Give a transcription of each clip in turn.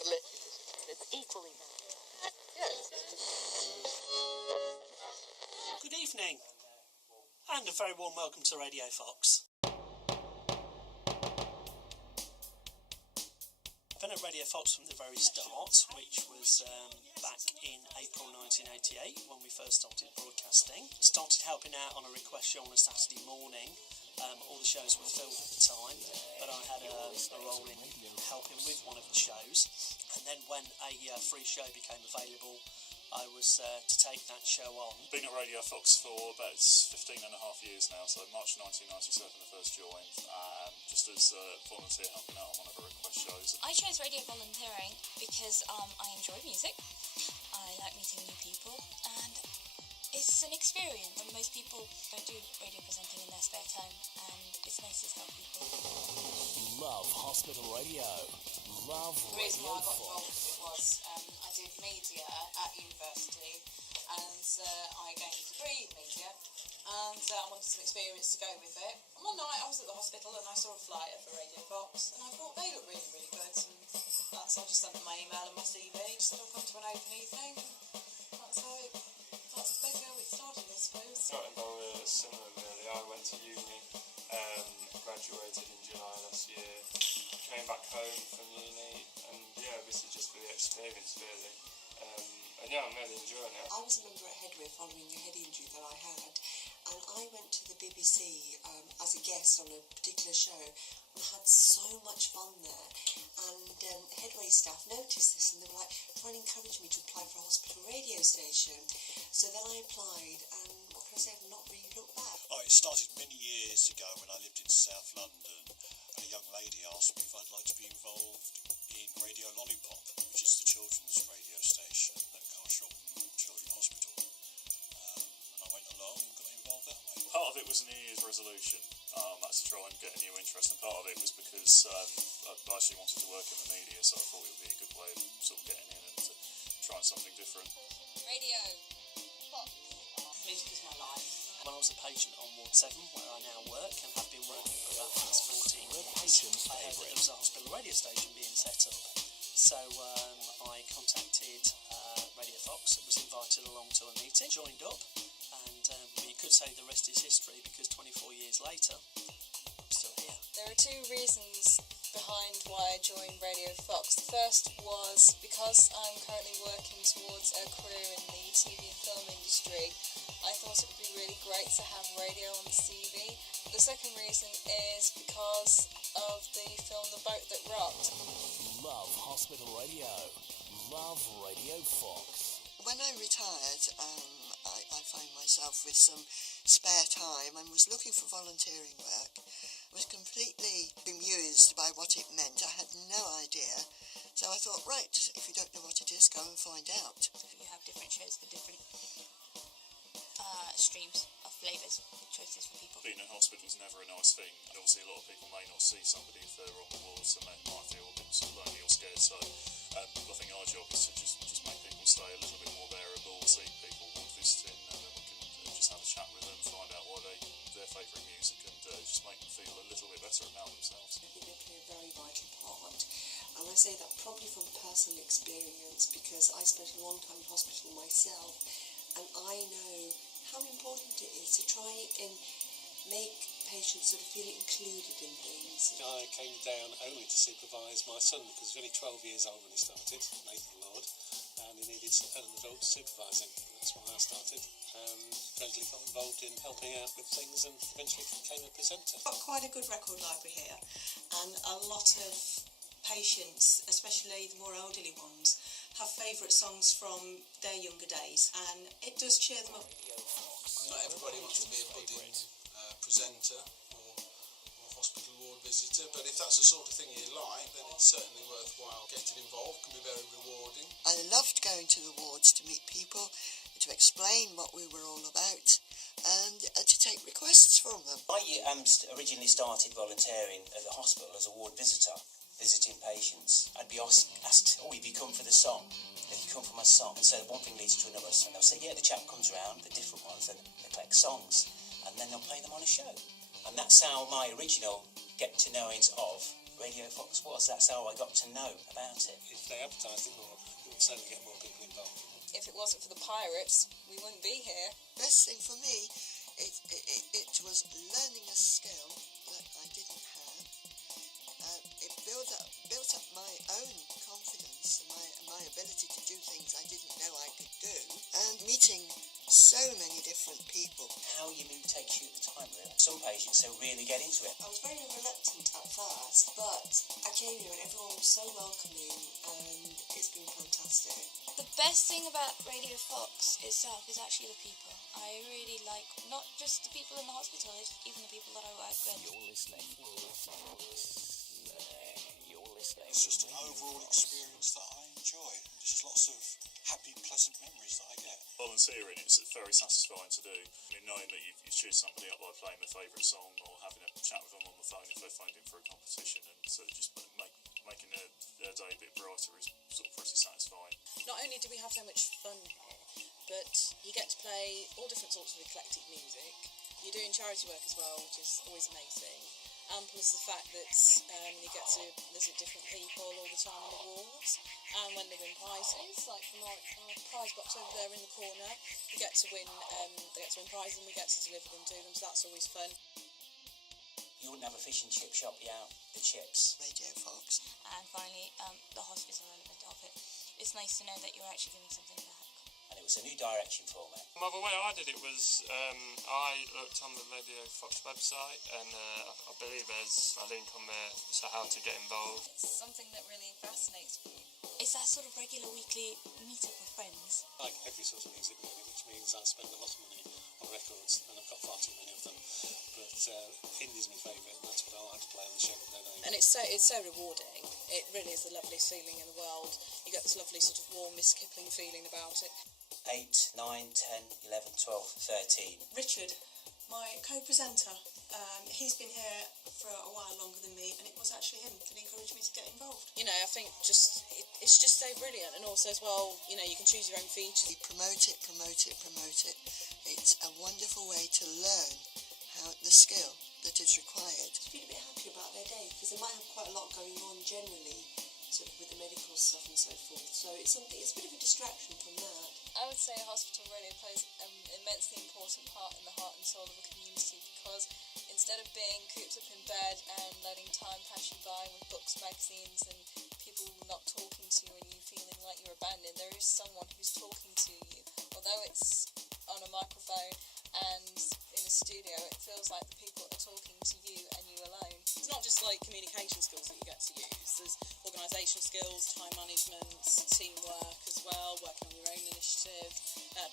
It's equally valid. Good evening, and a very warm welcome to Radio Fox. I've been at Radio Fox from the very start, which was back in April 1988 when we first started broadcasting. Started helping out on a request show on a Saturday morning. All the shows were filled at the time, but I had a role in helping with one of the shows. And then when a free show became available, I was to take that show on. Been at Radio Fox for about 15 and a half years now, so March 1997 I first joined, just as a volunteer helping out on one of the request shows. I chose radio volunteering because I enjoy music, I like meeting new people, and it's an experience. Most people don't do radio presenting in their spare time, and it's nice to help people. Love hospital radio. Love the reason Radio why I got Fox. involved was I did media at university, and I gained a degree in media, and I wanted some experience to go with it. And one night I was at the hospital and I saw a flyer for Radio Fox, and I thought they look really, really good. And so I just sent them my email and my CV, just said I'll come to an open evening. That's basically how it started, I suppose. Starting very similar, really. I went to uni, graduated in July last year, came back home from uni, and yeah, this is just for the experience, really. And yeah, I'm really enjoying it. I was a member at Headwear following a head injury that I had, and I went to the BBC as a guest on a particular show and had so much fun there. And Headway staff noticed this and they were like trying to encourage me to apply for a hospital radio station. So then I applied, and what can I say, I've not really looked back. Oh, it started many years ago when I lived in South London, and a young lady asked me if I'd like to be involved in Radio Lollipop, which is the children's radio station at Carshalton Children's Hospital. And I went along and got involved that way. Part of it was a New Year's resolution, that's to try and get a new interest, and part of it was because I actually wanted to work in the media, so I thought it would be a good way of sort of getting in and trying something different. Radio Fox. Music is my life. When I was a patient on Ward 7, where I now work and have been working for about the past 14 years, I heard that there was a hospital radio station being set up. So I contacted Radio Fox, was invited along to a meeting, joined up, and you could say the rest is history because 24 years later, I'm still here. There are two reasons behind why I joined Radio Fox. The first was because I'm currently working towards a career in the TV and film industry. I thought it would be really great to have radio on the CV. The second reason is because of the film The Boat That Rocked. Love hospital radio. Love Radio Fox. When I retired, I found myself with some spare time and was looking for volunteering work. I was completely bemused by what it meant. I had no idea. So I thought, right, if you don't know what it is, go and find out. You have different shows for different streams of flavours, choices for people. Being in hospital is never a nice thing, and obviously a lot of people may not see somebody if they're on the wards, and they might feel a bit sort of lonely or scared, so I think our job is to just make people stay a little bit more bearable, see people who are visiting, and then we can just have a chat with them, find out why their favourite music, and just make them feel a little bit better about themselves. I think they play a very vital part, and I say that probably from personal experience because I spent a long time in hospital myself, and I know how important it is to try and make patients sort of feel included in things. I came down only to supervise my son because he was only 12 years old when he started, Nathan Lord, and he needed an adult supervising. That's why I started, and gradually got involved in helping out with things and eventually became a presenter. Got quite a good record library here, and a lot of patients, especially the more elderly ones, have favourite songs from their younger days, and it does cheer them up. Not everybody wants to be a budding presenter or hospital ward visitor, but if that's the sort of thing you like, then it's certainly worthwhile. Getting involved can be very rewarding. I loved going to the wards to meet people, to explain what we were all about, and to take requests from them. I originally started volunteering at the hospital as a ward visitor, visiting patients. I'd be asked, oh, have you come for the song? Have you come for my song? And so one thing leads to another, and they'll say, yeah, the chap comes around, the different ones, and they collect songs, and then they'll play them on a show. And that's how my original get-to-knowings of Radio Fox was. That's how I got to know about it. If they advertised it more, it would certainly get more people involved. If it wasn't for the pirates, we wouldn't be here. Best thing for me, it was learning a skill that I didn't have. It built up my own confidence, my ability to do things I didn't know I could do, and meeting so many different people. How you move takes you the time, really. Some patients, they'll really get into it. I was very reluctant at first, but I came here and everyone was so welcoming, and it's been fantastic. The best thing about Radio Fox itself is actually the people. I really like not just the people in the hospital, it's even the people that I work with. You're listening. You're listening. It's just an overall experience that I enjoy. There's just lots of happy, pleasant memories that I get. Volunteering, it's very satisfying to do. I mean, knowing that you've cheered somebody up by playing their favourite song or having a chat with them on the phone if they're phoned in for a competition, and so just making their day a bit brighter is sort of pretty satisfying. Not only do we have so much fun here, but you get to play all different sorts of eclectic music. You're doing charity work as well, which is always amazing. And plus the fact that you get to visit different people all the time on the wards. And when they win prizes, like from our prize box over there in the corner, you get to win. They get to win prizes, and we get to deliver them to them. So that's always fun. You wouldn't have a fish and chip shop without the chips. Radio Fox. And finally, the hospital element of it. It's nice to know that you're actually giving something back. And it was a new direction for me. Well, the way I did it was I looked on the Radio Fox website, and I believe there's a link on there to how to get involved. It's something that really fascinates me. It's that sort of regular weekly meet-up with friends. I like every sort of music really, which means I spend a lot of money on records, and I've got far too many of them. But indie's my favourite, and that's what I like to play on the show. And it's so rewarding. It really is the loveliest feeling in the world. You get this lovely sort of warm Miss Kipling feeling about it. 8, 9, 10, 11, 12, 13. Richard, my co-presenter, he's been here for a while longer than me, and it was actually him that encouraged me to get involved. You know, I think it's just so brilliant, and also as well, you know, you can choose your own features. Promote it. It's a wonderful way to learn the skill that is required. To feel a bit happy about their day, because they might have quite a lot going on generally, sort of with the medical stuff and so forth. So it's a bit of a distraction from that. I would say hospital radio plays an immensely important part in the heart and soul of a community, because instead of being cooped up in bed and letting time pass you by with books, magazines, and people not talking to you and you feeling like you're abandoned, there is someone who's talking to you. Although it's on a microphone and in a studio, it feels like the people are talking to you and you alone. It's not just like communication skills that you get to use. There's organisation skills, time management, teamwork as well, working on your own initiative,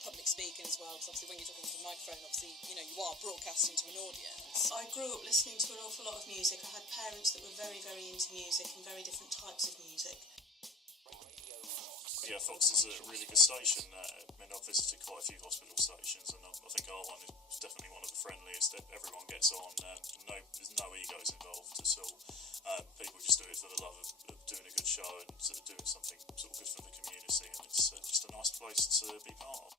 public speaking as well, because obviously when you're talking to a microphone, obviously, you know, you are broadcasting to an audience. I grew up listening to an awful lot of music. I had parents that were very, very into music and very different types of music. Yeah, Fox is a really good station. I mean, I've visited quite a few hospital stations, and I think our one is definitely one of the friendliest. Everyone gets on. There's no egos involved at all. People just do it for the love of doing a good show and sort of doing something sort of good for the community, and it's just a nice place to be part of.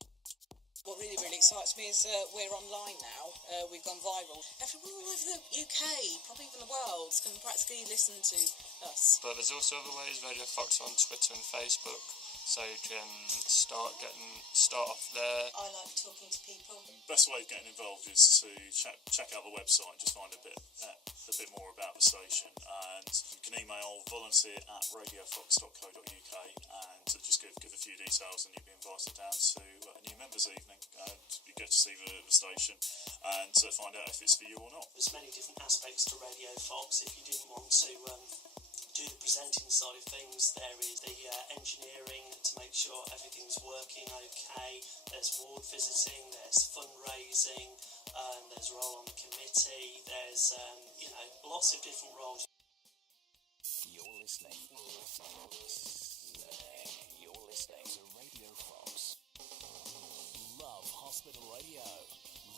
What really, really excites me is we're online now. We've gone viral. Everyone all over the UK, probably even the world, can practically listen to us. But there's also other ways. Radio Fox on Twitter and Facebook, so you can start off there. I like talking to people. The best way of getting involved is to check out the website, just find a bit more about the station, and you can email volunteer@radiofox.co.uk and just give a few details, and you'll be invited down to a new members evening, and you get to see the station and find out if it's for you or not. There's many different aspects to Radio Fox. If you didn't want to do the presenting side of things, there is the engineering to make sure everything's working okay. There's ward visiting, there's fundraising, there's a role on the committee, there's lots of different roles. You're listening. You're listening to Radio Fox. Love Hospital Radio.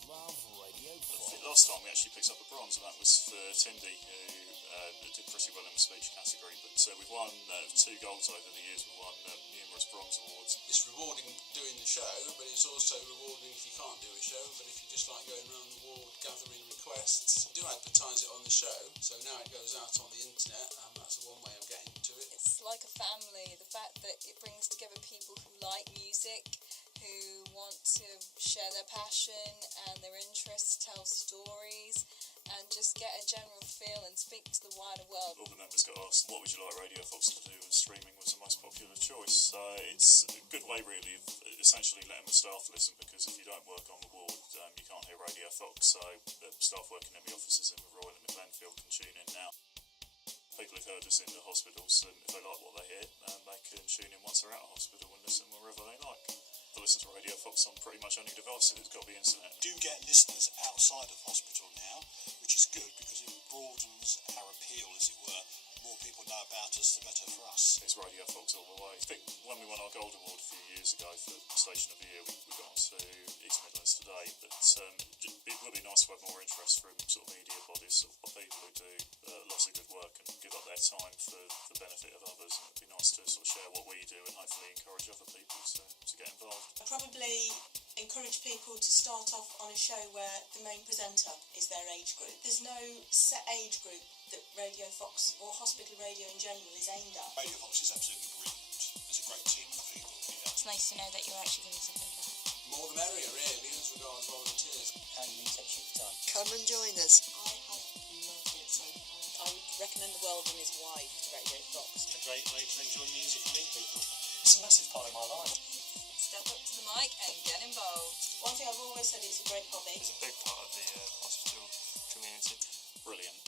love Radio Fox. Last time we actually picked up a bronze, and that was for Tindy, who did pretty well in the speech category. But we've won 2 golds over the years. We've won numerous bronze awards. It's rewarding doing the show, but it's also rewarding if you can't do a show. But if you just like going around the ward gathering requests, do advertise it on the show. So now it goes out on the internet, and that's one way of getting to it. It's like a family. The fact that it brings together people who like music, who want to share their passion and their interests, tell stories, and just get a general feel and speak to the wider world. All the members got asked, what would you like Radio Fox to do? And streaming was the most popular choice. It's a good way, really, of essentially letting the staff listen, because if you don't work on the ward, you can't hear Radio Fox. So the staff working in the offices in the Royal and Glenfield can tune in now. People who've heard us in the hospitals, and if they like what they hear, they can tune in once they're out of hospital and listen wherever they like. They listen to Radio Fox on pretty much any device if it's got the internet. Do get listeners outside of hospital now, which is good because it broadens our appeal, as it were. More people know about us, the better for us. It's Radio Fox all the way. I think when we won our Gold Award a few years ago for Station of the Year, we got on to East Midlands Today, but it would be nice to have more interest from sort of media bodies, sort of people who do lots of good work and give up their time for the benefit of others. And it'd be nice to sort of share what we do and hopefully encourage other people to get involved. I probably encourage people to start off on a show where the main presenter is their age group. There's no set age group that Radio Fox or hospital radio in general is aimed at. Radio Fox is absolutely brilliant. There's a great team of people here. It's nice to know that you're actually doing something back. More the merrier, really, as regards volunteers. How you takes you time. Come and join us. I have loved it so far. I would recommend the world and his wife to Radio Fox. It's a great way to enjoy music and meet people. It's a massive part of my life. Step up to the mic and get involved. One thing I've always said is a great hobby. It's a big part of the hospital community. Brilliant.